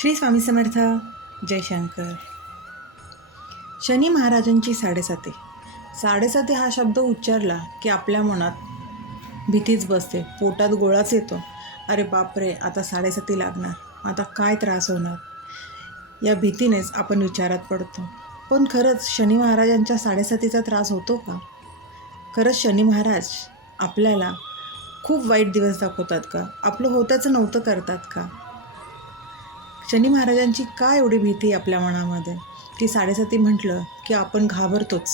श्री स्वामी समर्थ. जयशंकर शनी महाराजांची साडेसाती. साडेसाती हा शब्द उच्चारला की आपल्या मनात भीतीच बसते. पोटात गोळाच येतो. अरे बापरे आता साडेसाती लागणार. आता काय त्रास होणार? या भीतीनेच आपण विचारात पडतो. पण खरंच शनी महाराजांच्या साडेसातीचा त्रास होतो का? खरंच शनी महाराज आपल्याला खूप वाईट दिवस दाखवतात का? आपलं होत्याचं नव्हतं करतात का? शनी महाराजांची का एवढी भीती आपल्या मनामध्ये? की साडेसाती म्हटलं की आपण घाबरतोच.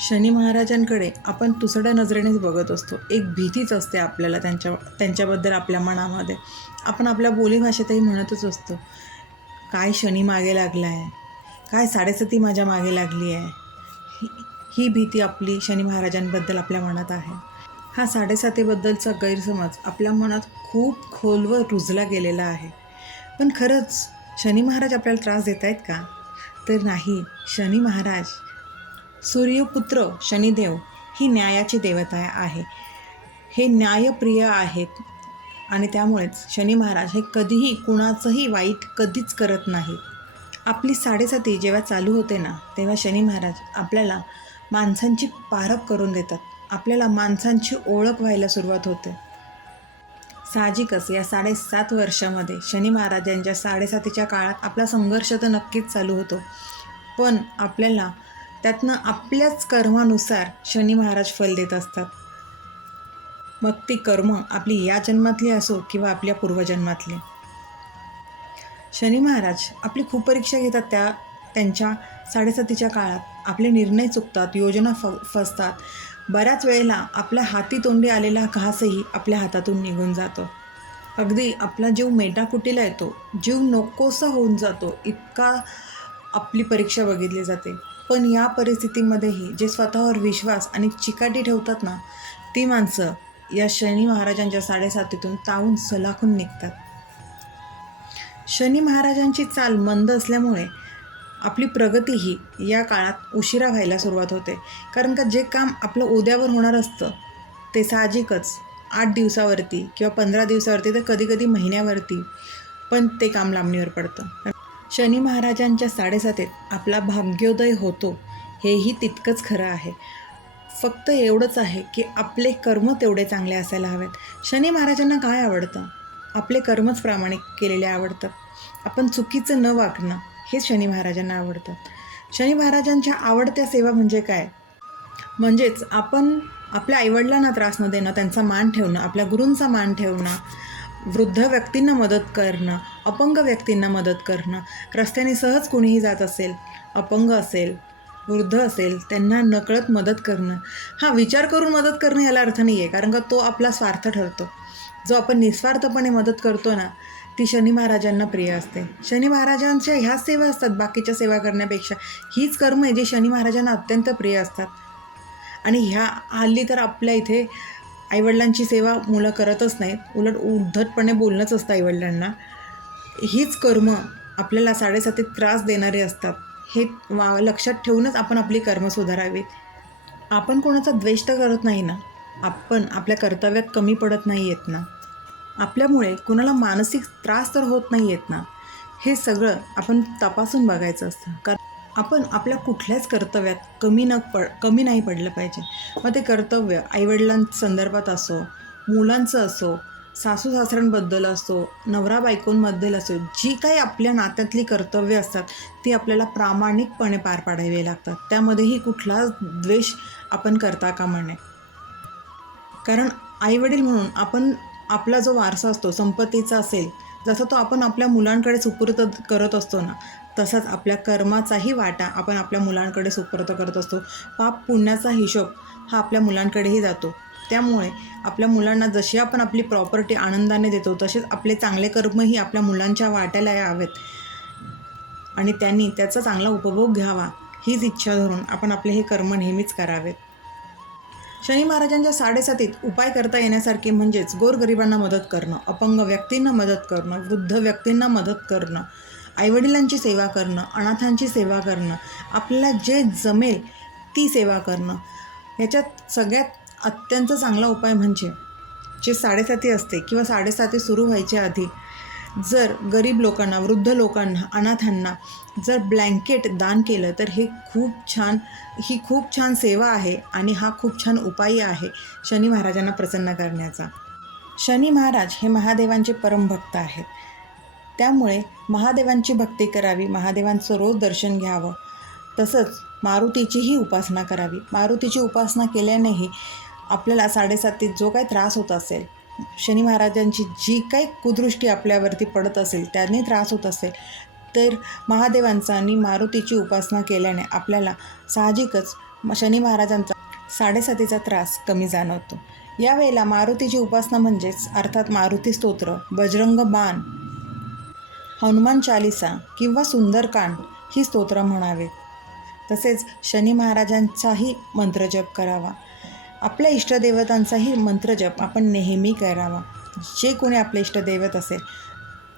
शनी महाराजांकडे आपण तुसड्या नजरेनेच बघत असतो. एक भीतीच असते आपल्याला त्यांच्या त्यांच्याबद्दल आपल्या मनामध्ये. आपण आपल्या बोलीभाषेतही म्हणतच असतो काय शनी मागे लागला आहे काय साडेसती माझ्या मागे लागली आहे? ही ही भीती आपली शनी महाराजांबद्दल आपल्या मनात आहे. हा साडेसातीबद्दलचा गैरसमज आपल्या मनात खूप खोलवर रुजला गेलेला आहे. पण खरंच शनी महाराज आपल्याला त्रास देत आहेत का? तर नाही. शनी महाराज सूर्यपुत्र शनिदेव ही न्यायाची देवता आहे. हे न्यायप्रिय आहेत आणि त्यामुळेच शनी महाराज हे कधीही कुणाचंही वाईट कधीच करत नाही आपली साडेसाती जेव्हा चालू होते ना तेव्हा शनी महाराज आपल्याला माणसांची पारख करून देतात. आपल्याला माणसांची ओळख व्हायला सुरुवात होते. साहजिकच या साडेसात वर्षामध्ये शनी महाराजांच्या साडेसातीच्या काळात आपला संघर्ष तर नक्कीच चालू होतो. पण आपल्याला त्यातनं आपल्याच कर्मानुसार शनी महाराज फल देत असतात. मग ती कर्म आपली या जन्मातली असो किंवा आपल्या पूर्वजन्मातली. शनी महाराज आपली खूप परीक्षा घेतात त्या त्यांच्या साडेसातीच्या काळात. आपले निर्णय चुकतात योजना फ फसतात. बऱ्याच वेळेला आपल्या हाती तोंडी आलेला घासही आपल्या हातातून निघून जातो. अगदी आपला जीव मेटाकुटीला येतो. जीव नकोसा होऊन जातो. इतका आपली परीक्षा बघितली जाते. पण या परिस्थितीमध्येही जे स्वतःवर विश्वास आणि चिकाटी ठेवतात ना ती माणसं या शनी महाराजांच्या साडेसातीतून तावून सलाखून निघतात. शनी महाराजांची चाल मंद असल्यामुळे आपली प्रगतीही या काळात उशिरा व्हायला सुरुवात होते. कारण का जे काम आपलं उद्यावर होणार असतं ते साहजिकच आठ दिवसावरती किंवा पंधरा दिवसावरती तर कधीकधी महिन्यावरती पण ते काम लांबणीवर पडतं. शनी महाराजांच्या साडेसातीत आपला भाग्योदय होतो हेही तितकंच खरं आहे. फक्त एवढंच आहे की आपले कर्म तेवढे चांगले असायला हवेत. शनी महाराजांना काय आवडतं? आपले कर्मच प्रामाणिक केलेले आवडतात. आपण चुकीचं न वागणं हेच शनी महाराजांना आवडतं. शनी महाराजांच्या आवडत्या सेवा म्हणजे काय? म्हणजेच आपण आपल्या आईवडिलांना त्रास न देणं त्यांचा मान ठेवणं आपल्या गुरूंचा मान ठेवणं वृद्ध व्यक्तींना मदत करणं अपंग व्यक्तींना मदत करणं. रस्त्याने सहज कोणीही जात असेल अपंग असेल वृद्ध असेल त्यांना नकळत मदत करणं. हा विचार करून मदत करणं याला अर्थ नाही आहे कारण का तो आपला स्वार्थ ठरतो. जो आपण निस्वार्थपणे मदत करतो ना ती शनी महाराजांना प्रिय असते. शनी महाराजांच्या ह्याच सेवा असतात बाकीच्या सेवा करण्यापेक्षा. हीच कर्म आहे जी शनी महाराजांना अत्यंत प्रिय असतात. आणि ह्या हल्ली तर आपल्या इथे आईवडिलांची सेवा मुलं करतच नाहीत. उलट उद्धटपणे बोलणंच असतं आईवडिलांना. हीच कर्म आपल्याला साडेसातीत त्रास देणारे असतात. हे वा लक्षात ठेवूनच आपण आपली कर्म सुधारावीत. आपण कोणाचा द्वेष तर करत नाही ना? आपण आपल्या कर्तव्यात कमी पडत नाही आहेत ना? आपल्यामुळे कुणाला मानसिक त्रास तर होत नाही आहेत ना. हे सगळं आपण तपासून बघायचं असतं. कारण आपण आपल्या कुठल्याच कर्तव्यात कमी न पड कमी नाही पडलं पाहिजे. मग ते कर्तव्य आईवडिलांसंदर्भात असो मुलांचं असो सासू सासऱ्यांबद्दल असो नवरा बायकोंबद्दल असो जी काही आपल्या नात्यातली कर्तव्य असतात ती आपल्याला प्रामाणिकपणे पार पाडावी लागतात. त्यामध्येही कुठलाच द्वेष आपण करता कामा नये कारण आईवडील म्हणून आपण आपला जो वारसा असतो संपत्तीचा असेल जसं तो आपण आपल्या मुलांकडे सुपूर्त करत असतो ना तसाच आपल्या कर्माचाही वाटा आपण आपल्या मुलांकडे सुपूर्त करत असतो. पाप पुण्याचा हिशोब हा आपल्या मुलांकडेही जातो. त्यामुळे आपल्या मुलांना जशी आपण आपली प्रॉपर्टी आनंदाने देतो तसेच आपले चांगले कर्मही आपल्या मुलांच्या वाट्याला यावेत. आणि त्यांनी त्याचा चांगला उपभोग घ्यावा हीच इच्छा धरून आपण आपले हे कर्म नेहमीच करावेत. शनी महाराजांच्या साडेसातीत उपाय करता येण्यासारखे म्हणजेच गोरगरिबांना मदत करणं अपंग व्यक्तींना मदत करणं वृद्ध व्यक्तींना मदत करणं आईवडिलांची सेवा करणं अनाथांची सेवा करणं आपल्याला जे जमेल ती सेवा करणं. ह्याच्यात सगळ्यात अत्यंत चांगला उपाय म्हणजे जे साडेसाती असते किंवा साडेसाती सुरू व्हायच्या आधी जर गरीब लोकांना वृद्ध लोकांना अनाथांना जर ब्लँकेट दान केलं तर हे खूप छान ही खूप छान सेवा आहे आणि हा खूप छान उपाय आहे शनी महाराजांना प्रसन्न करण्याचा. शनी महाराज हे महादेवांचे परमभक्त आहेत. त्यामुळे महादेवांची भक्ती करावी महादेवांचं रोज दर्शन घ्यावं. तसंच मारुतीचीही उपासना करावी. मारुतीची उपासना केल्यानेही आपल्याला साडेसातीत जो काही त्रास होत असेल शनी महाराजांची जी काही कुदृष्टी आपल्यावरती पडत असेल त्याने त्रास होत असेल तर महादेवांचा आणि मारुतीची उपासना केल्याने आपल्याला साहजिकच शनी महाराजांचा साडेसातीचा त्रास कमी जाणवतो. यावेळेला मारुतीची उपासना म्हणजेच अर्थात मारुती स्तोत्र बजरंग बाण हनुमान चालिसा किंवा सुंदरकांड ही स्तोत्र म्हणावे. तसेच शनी महाराजांचाही मंत्रजप करावा. आपल्या इष्टदेवतांचाही मंत्रजप आपण नेहमी करावा. जे कोणी आपले इष्टदैवत असेल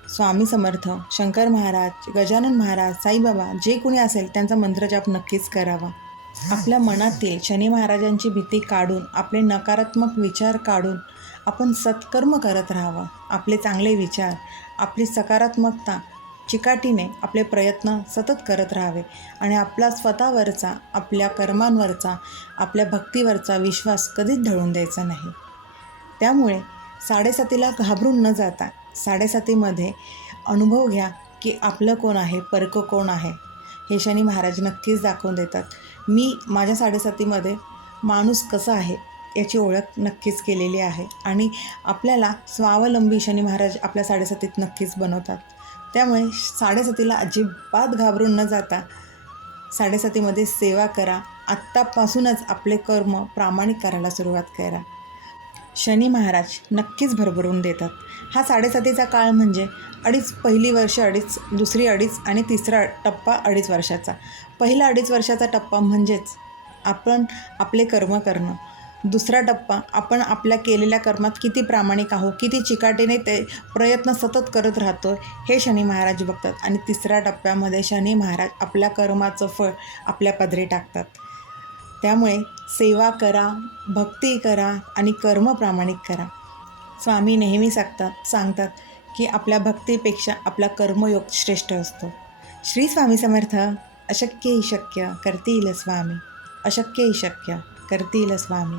स्वामी समर्थ शंकर महाराज गजानन महाराज साईबाबा जे कोणी असेल त्यांचा मंत्रजाप नक्कीच करावा. आपल्या मनातील शनी महाराजांची भीती काढून आपले नकारात्मक विचार काढून आपण सत्कर्म करत राहावं. आपले चांगले विचार आपली सकारात्मकता चिकाटीने आपले प्रयत्न सतत करत राहावे आणि आपला स्वतःवरचा आपल्या कर्मांवरचा आपल्या भक्तीवरचा विश्वास कधीच ढळून द्यायचा नाही. त्यामुळे साडेसातीला घाबरून न जाता साडेसातीमध्ये अनुभव घ्या की आपलं कोण आहे परक कोण आहे हे शनी महाराज नक्कीच दाखवून देतात. मी माझ्या साडेसातीमध्ये माणूस कसा आहे याची ओळख नक्कीच केलेली आहे आणि आपल्याला स्वावलंबी शनी महाराज आपल्या साडेसातीत नक्कीच बनवतात. त्यामुळे साडेसातीला अजिबात घाबरून न जाता साडेसातीमध्ये सेवा करा. आत्तापासूनच आपले कर्म प्रामाणिक करायला सुरुवात करा. शनी महाराज नक्कीच भरभरून देतात. हा साडेसातीचा काळ म्हणजे अडीच पहिली वर्ष अडीच दुसरी अडीच आणि तिसरा टप्पा अडीच वर्षाचा. पहिला अडीच वर्षाचा टप्पा म्हणजेच आपण आपले कर्म करणं. दुसरा टप्पा आपण आपल्या केलेल्या कर्मात किती प्रामाणिक आहोत किती चिकाटीने ते प्रयत्न सतत करत राहतो हे शनी महाराज बघतात. आणि तिसऱ्या टप्प्यामध्ये शनी महाराज आपल्या कर्माचं फळ आपल्या पदरी टाकतात. त्यामुळे सेवा करा भक्ती करा आणि कर्म प्रामाणिक करा. स्वामी नेहमी सांगतात सांगतात की आपल्या भक्तीपेक्षा आपला कर्मयोग श्रेष्ठ असतो. श्री स्वामी समर्थ अशक्यही शक्य करतील स्वामी अशक्यही शक्य. करतील स्वामी